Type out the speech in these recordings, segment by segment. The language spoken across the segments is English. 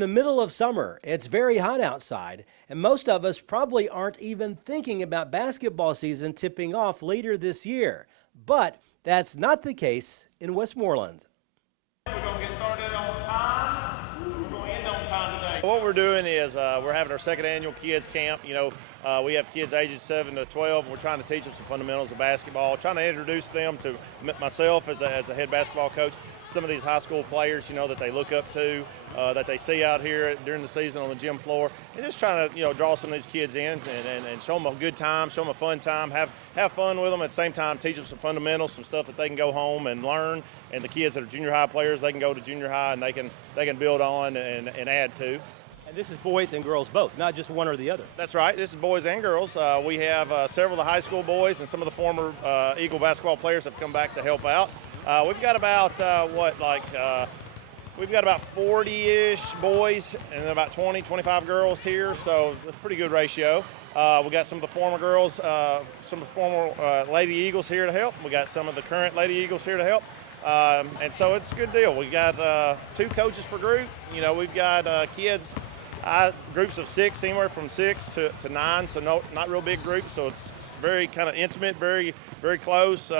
in the middle of summer. It's very hot outside, and most of us probably aren't even thinking about basketball season tipping off later this year. But that's not the case in Westmoreland. We're going to get started on time. We're going to end on time today. What we're doing is we're having our second annual kids camp. We have kids ages 7 to 12. We're trying to teach them some fundamentals of basketball, trying to introduce them to myself as a head basketball coach, some of these high school players, that they look up to, that they see out here during the season on the gym floor, and just trying to, draw some of these kids in and show them a good time, show them a fun time, have fun with them at the same time, teach them some fundamentals, some stuff that they can go home and learn. And the kids that are junior high players, they can go to junior high and they can build on and add to. And this is boys and girls both, not just one or the other. That's right. This is boys and girls. We have several of the high school boys and some of the former Eagle basketball players have come back to help out. We've got about we've got about 40-ish boys and then about 20, 25 girls here, so a pretty good ratio. We got some of the former girls, some of the former Lady Eagles here to help. We got some of the current Lady Eagles here to help. And so it's a good deal. We got 2 coaches per group. We've got kids. Groups of 6, anywhere from 6 to 9, so not real big groups. So it's very kind of intimate, very very close.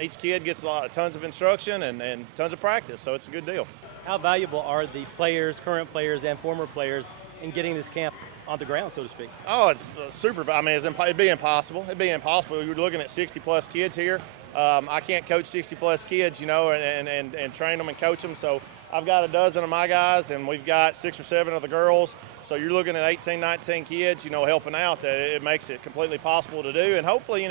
Each kid gets tons of instruction and tons of practice, so it's a good deal. How valuable are the players, current players, and former players in getting this camp on the ground, so to speak? Oh, it's super. I mean, it'd be impossible. It'd be impossible. We're looking at 60-plus kids here. I can't coach 60-plus kids, and train them and coach them. So I've got a dozen of my guys, and we've got 6 or 7 of the girls. So you're looking at 18, 19 kids, helping out. That it makes it completely possible to do. And hopefully,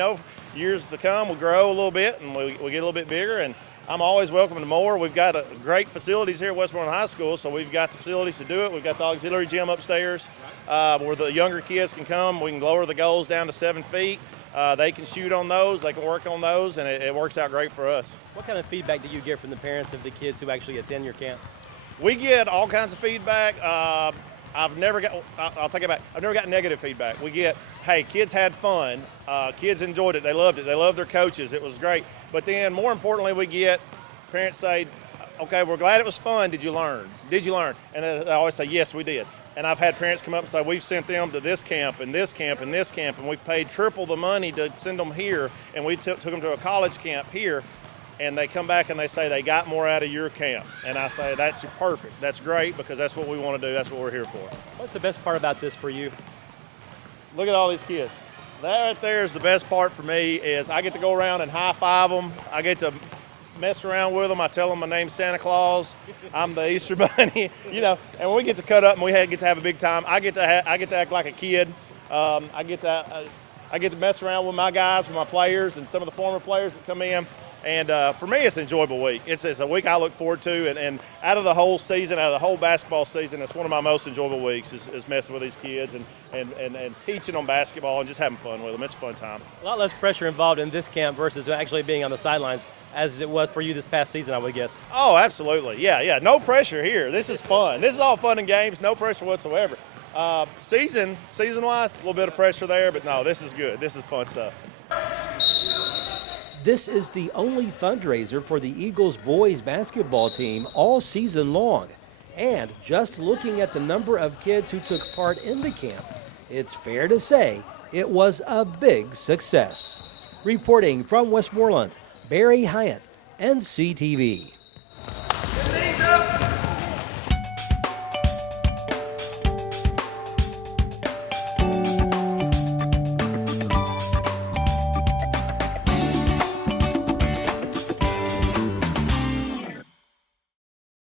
years to come, we grow a little bit and we get a little bit bigger. And I'm always welcome to more. We've got great facilities here at Westmoreland High School, so we've got the facilities to do it. We've got the auxiliary gym upstairs where the younger kids can come. We can lower the goals down to 7 feet. They can shoot on those, they can work on those, and it works out great for us. What kind of feedback do you get from the parents of the kids who actually attend your camp? We get all kinds of feedback. I've never got negative feedback. We get, hey, kids had fun. Kids enjoyed it. They loved it. They loved their coaches. It was great. But then more importantly, we get parents say, okay, we're glad it was fun. Did you learn? Did you learn? And they always say, yes, we did. And I've had parents come up and say, we've sent them to this camp and this camp and this camp, and we've paid triple the money to send them here, and we took them to a college camp here, and they come back and they say they got more out of your camp. And I say, that's perfect. That's great, because that's what we want to do. That's what we're here for. What's the best part about this for you? Look at all these kids. That right there is the best part for me, is I get to go around and high-five them. I get to mess around with them. I tell them my name's Santa Claus. I'm the Easter Bunny, And when we get to cut up and we get to have a big time, I get to act like a kid. I get to mess around with my guys, with my players, and some of the former players that come in. And for me, it's an enjoyable week. It's a week I look forward to, and out of the whole season, out of the whole basketball season, it's one of my most enjoyable weeks is messing with these kids and teaching them basketball and just having fun with them. It's a fun time. A lot less pressure involved in this camp versus actually being on the sidelines as it was for you this past season, I would guess. Oh, absolutely. Yeah. No pressure here. This is fun. This is all fun and games, no pressure whatsoever. Season-wise, a little bit of pressure there, but no, this is good. This is fun stuff. This is the only fundraiser for the Eagles boys basketball team all season long. And just looking at the number of kids who took part in the camp, it's fair to say it was a big success. Reporting from Westmoreland, Barry Hyatt, NCTV.